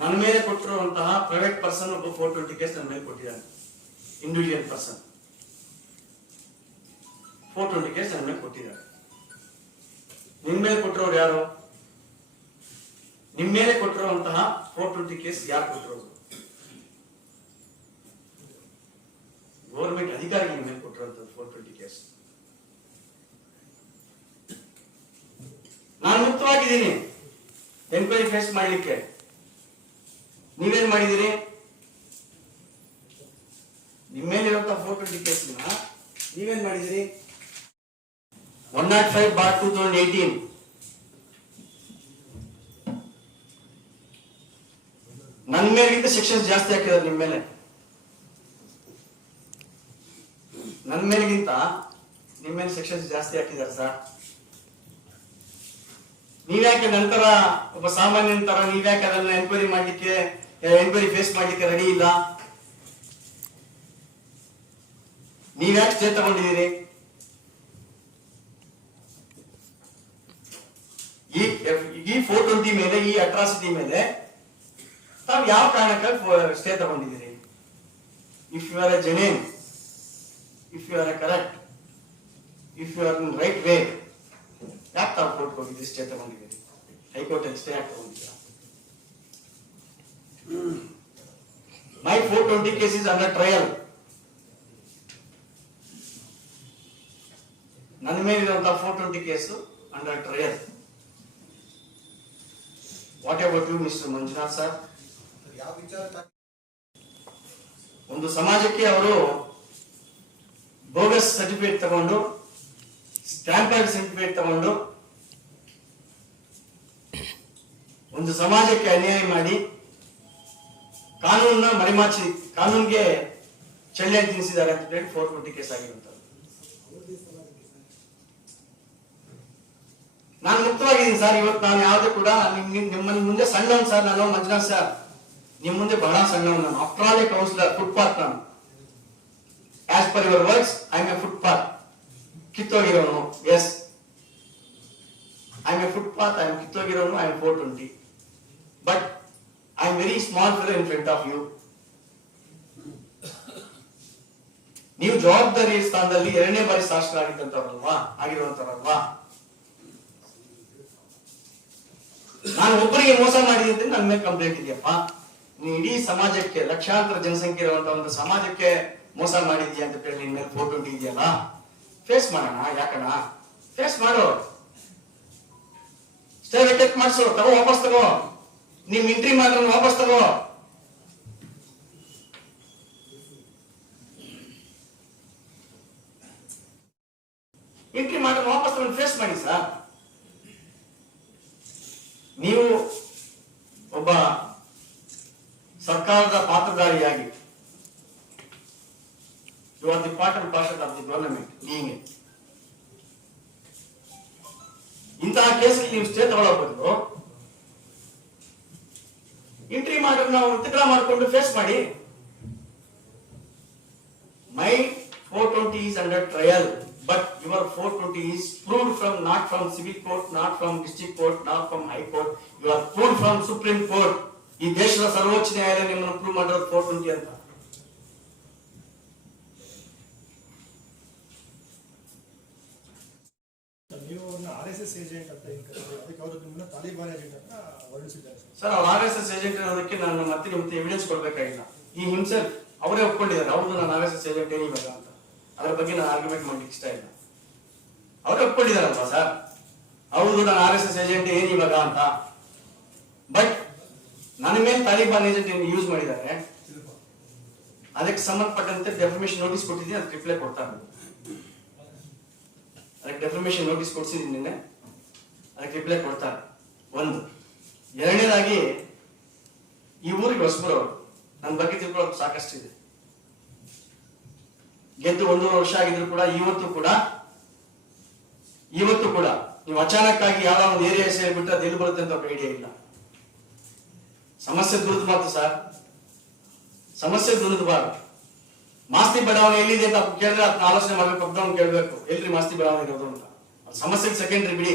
ನನ್ನ ಮೇಲೆ ಕೊಟ್ಟಿರುವಂತಹ ಪ್ರೈವೇಟ್ ಪರ್ಸನ್ ಒಬ್ಬ ಫೋರ್ ಟ್ವೆಂಟಿ ಕೇಸ್ ನನ್ನ ಮೇಲೆ ಕೊಟ್ಟಿದ್ದಾನೆ. Individual person four twenty case ನನ್ನ ಮೇಲೆ ಕೊಟ್ಟಿದ್ದಾರೆ ನಿಮ್ ಮೇಲೆ ಕೊಟ್ಟಿರೋರು ಯಾರು? ನಿಮ್ ಮೇಲೆ ಕೊಟ್ಟಿರುವಂತಹ ಫೋರ್ ಟ್ವೆಂಟಿ ಕೇಸ್ ಯಾರು ಕೊಟ್ಟಿರೋದು? ಗೌರ್ಮೆಂಟ್ ಅಧಿಕಾರಿ ನಿಮ್ಮ ಮೇಲೆ ಕೊಟ್ಟಿರುವಂತಹ ಫೋರ್ ಟ್ವೆಂಟಿ ಕೇಸ್ ನಾನು ಮುಕ್ತವಾಗಿದ್ದೀನಿ. ಎನ್ಕ್ವೈರಿ ಫೇಸ್ ಮಾಡಲಿಕ್ಕೆ. ನೀವೇನ್ ಮಾಡಿದಿರಿ ನಿಮ್ಮ ಫೋಟೋ ಡಿಟೇಲ್ಸ್ ನೀವೇನ್ ಮಾಡಿದಿರಿ one naught five bar two thousand eighteen ನನ್ನ ಮೇಲಿಗಿಂತ ಸೆಕ್ಷನ್ಸ್ ಜಾಸ್ತಿ ಹಾಕಿದ್ದಾರೆ ನಿಮ್ಮ ಮೇಲೆ. ನನ್ನ ಮೇಲಿಗಿಂತ ನಿಮ್ಮ ಮೇಲೆ ಸೆಕ್ಷನ್ಸ್ ಜಾಸ್ತಿ ಹಾಕಿದಾರೆ ಸರ್. ನೀವ್ಯಾಕೆ ನಂತರ ಒಬ್ಬ ಸಾಮಾನ್ಯನ ತರ ನೀವ್ಯಾಕೆ ಅದನ್ನ ಎನ್ಕ್ವೈರಿ ಮಾಡ್ಲಿಕ್ಕೆ ಎನ್ಕ್ವೈರಿ ಫೇಸ್ ಮಾಡ್ಲಿಕ್ಕೆ ರೆಡಿ ಇಲ್ಲ? ನೀವ್ಯಾಕೆ ಸ್ಟೇ ತಗೊಂಡಿದ್ದೀರಿ? ಈ ಈ ಫೋರ್ ಟ್ವೆಂಟಿ ಮೇಲೆ, ಈ ಅಟ್ರಾಸಿಟಿ ಮೇಲೆ ತಾವು ಯಾವ ಕಾರಣಕ್ಕೆ stay ತಗೊಂಡಿದ್ದೀರಿ? If you are a genuine if you are a correct if you are in right way ಯಾಕೆ ತಾವು ಕೋರ್ಟ್ ಹೋಗಿದ್ದೀರಿ ಸ್ಟೇ ತಗೊಂಡಿದ್ದೀರಿ? ಹೈಕೋರ್ಟ್ ಸ್ಟೇ ಯಾಕೆ ತಗೊಂಡಿದ್ದೀರಾ? My four case is under trial ನನ್ನ ಮೇಲಿರುವಂತಹ four twenty case under trial what about you mister Manjunath sir ಒಂದು ಸಮಾಜಕ್ಕೆ ಅವರು ಬೋಗಸ್ ಸರ್ಟಿಫಿಕೇಟ್ ತಗೊಂಡು ಸ್ಟ್ಯಾಂಪರ್ಡ್ ಸರ್ಟಿಫಿಕೇಟ್ ತಗೊಂಡು, ಒಂದು ಸಮಾಜಕ್ಕೆ ಅನ್ಯಾಯ ಮಾಡಿ ಕಾನೂನನ್ನ ಮರೆಮಾಚಿ ಕಾನೂನಿಗೆ ಚಳ್ಳೆ ತಿನ್ನಿಸಿದ್ದಾರೆ ಅಂತ ಹೇಳಿ ಫೋರ್ ಟ್ವೆಂಟಿ ಕೇಸ್ ಆಗಿರುತ್ತೆ ನಾನು ಮುಕ್ತವಾಗಿದ್ದೀನಿ ಸರ್, ಇವತ್ತು ನಾನು ಯಾವ್ದು ಕೂಡ ನಿಮ್- ನಿಮ್- ನಿಮ್ಮ ಮುಂದೆ ಸಣ್ಣವನ್ ಸರ್ ನಾನು, ಮಂಜುನಾಥ್ ಸರ್. ನಿಮ್ ಮುಂದೆ ಬಹಳ ಸಣ್ಣವನ್ ನಾನು. ಆಫ್ಟರ್ ಆಲ್ ಕೌನ್ಸಿಲರ್ ಫುಟ್ಪಾತ್ ನಾನು. As per your words I a footpath ಕಿತ್ತೋಗಿರೋನು yes I a footpath I ಕಿತ್ತೋಗಿರೋನು I am four twenty but very small fellow in front of you ನೀವು ಜವಾಬ್ದಾರಿ ಸ್ಥಾನದಲ್ಲಿ ಎರಡನೇ ಬಾರಿ ಶಾಸಕರಾಗಿದ್ದಂತವ್ರಲ್ವಾ? ಆಗಿರುವಂತವ್ರಲ್ವಾ? ನಾನು ಒಬ್ಬರಿಗೆ ಮೋಸ ಮಾಡಿದೆ ನನ್ನ ಮೇಲೆ ಕಂಪ್ಲೇಂಟ್ ಇದೆಯಪ್ಪ. ನೀ ಇಡೀ ಸಮಾಜಕ್ಕೆ, ಲಕ್ಷಾಂತರ ಜನಸಂಖ್ಯೆ ಇರುವಂತ ಒಂದು ಸಮಾಜಕ್ಕೆ ಮೋಸ ಮಾಡಿದ್ಯಾ ಅಂತ ಹೇಳಿ ನಿಮ್ಮ ಮೇಲೆ ಫೋಟೋ ಇದೆಯಲ್ಲ ಫೇಸ್ ಮಾಡೋಣ ಯಾಕಣ ಫೇಸ್ ಮಾಡು. ಸ್ಟೇ ವೆಕೆಟ್ ಮಾಡಿಸು ತಗೋ, ವಾಪಸ್ ತಗೋ. ನಿಮ್ ಇಂಟ್ರಿ ಮಾತ್ರ ವಾಪಸ್ ತಗೋ. ಇಂಟ್ರಿ ಮಾತ್ರ ವಾಪಸ್ ತಗೊಂಡು ಫೇಸ್ ಮಾಡಿ ಸರ್ ನೀವು ಒಬ್ಬ ಸರ್ಕಾರದ ಪಾತ್ರಧಾರಿಯಾಗಿ you are the part and parcel of the government being ಇಂತಹ ಕೇಸಲ್ಲಿ ನೀವು ಸ್ಟೇ ತಗೊಳ್ಳೋ ಬದಲು ಮಾಡಿದ್ರು ನಾವು ಋತುಕ್ರಮ ಫೇಸ್ ಮಾಡಿ. My four twenty is under trial but your four twenty is proved from not from civil court not from district court not from high court you are prove from supreme court ಈ ದೇಶದ ಸರ್ವೋಚ್ಚ ನ್ಯಾಯಾಲಯ ನಿಮ್ಮನ್ನು prove ಮಾಡಿರೋದು four twenty ಅಂತ. R S S agent ಅಂತ ಏನ್ ಕರೀತಾರೆ ಅದಕ್ಕೆ ಅವರು ನಿಮ್ಮನ್ನ ತಾಲಿಬಾನ್ ಏಜೆಂಟ್ ಅಂತ ವರ್ಣಿಸಿದ್ದಾರೆ ಸರ್. ಅವ್ರು ಆರ್ ಎಸ್ ಎಸ್ ಏಜೆಂಟ್ ಅನ್ನೋದಕ್ಕೆ ನಾನು ಮತ್ತೆ ನಿಮ್ಗೆ ಎವಿಡೆನ್ಸ್ ಕೊಡ್ಬೇಕಾಗಿಲ್ಲ. ಈ ಹಿಂಸೆ ಅವರೇ ಒಪ್ಕೊಂಡಿದ್ದಾರೆ. ಅವ್ರದ್ದು ನಾನು ಆರ್ ಎಸ್ ಎಸ್ ಏಜೆಂಟ್ ಏನಿಲ್ಲ ಅಂತ. ಅದ್ರ ಬಗ್ಗೆ ನಾನು ಆರ್ಗ್ಯುಮೆಂಟ್ ಮಾಡ್ಲಿಕ್ಕೆ ಇಷ್ಟ ಇಲ್ಲ. ಅವರೇ ಒಪ್ಕೊಂಡಿದಾರಲ್ವಾ ಸರ್? ಹೌದು ನಾನು ಆರ್ ಎಸ್ ಎಸ್ ಏಜೆಂಟ್ ಏನಿವಾಗ ಅಂತ. ಬಟ್ ನನ್ನ ಮೇಲೆ ತಾಲಿಬಾನ್ ಏಜೆಂಟ್ ಏನು ಯೂಸ್ ಮಾಡಿದ್ದಾರೆ? ಅದಕ್ಕೆ ಸಂಬಂಧಪಟ್ಟಂತೆ ಡೆಫರ್ಮೇಶನ್ ನೋಟಿಸ್ ಕೊಟ್ಟಿದ್ದೀನಿ ಅದಕ್ಕೆ ರಿಪ್ಲೈ ಕೊಡ್ತಾರೆ ಅದಕ್ಕೆ ಡೆಫರ್ಮೇಶನ್ ನೋಟಿಸ್ ಕೊಡ್ಸಿದ್ದೀನಿ ನಿನ್ನೆ. ಅದಕ್ಕೆ ರಿಪ್ಲೈ ಕೊಡ್ತಾರೆ ಒಂದು. ಎರಡನೇದಾಗಿ, ಈ ಊರಿಗೆ ಹೊಸಬರು ನನ್ನ ಬಗ್ಗೆ ಸಾಕಷ್ಟು ಇದೆ ಗೆದ್ದು ಒಂದೂವರೆ ವರ್ಷ ಆಗಿದ್ರು ಕೂಡ ಇವತ್ತು ಕೂಡ ಇವತ್ತು ಕೂಡ, ನೀವು ಅಚಾನಕ್ ಯಾವ ಒಂದು ಏರಿಯಾ ಸೇರಿಬಿಟ್ಟು ಅದು ಎಲ್ಲಿ ಬರುತ್ತೆ ಅಂತ ಒಂದು ಐಡಿಯಾ ಇಲ್ಲ. ಸಮಸ್ಯೆ ದುರಿದು ಮಾತು ಸರ್ ಸಮಸ್ಯೆ ದುರಿದಬಾರ್ದು. ಮಾಸ್ತಿ ಬಡಾವಣೆ ಎಲ್ಲಿದೆ ಅಂತ ಕೇಳಿದ್ರೆ ಅದನ್ನ ಆಲೋಚನೆ ಮಾಡ್ಬೇಕು ಅಂತ ಕೇಳ್ಬೇಕು. ಎಲ್ರಿ ಮಾಸ್ತಿ ಬಡಾವಣೆ ಇರೋದು ಅಂತ ಸಮಸ್ಯೆ ಸೆಕೆಂಡ್ರಿ ಬಿಡಿ.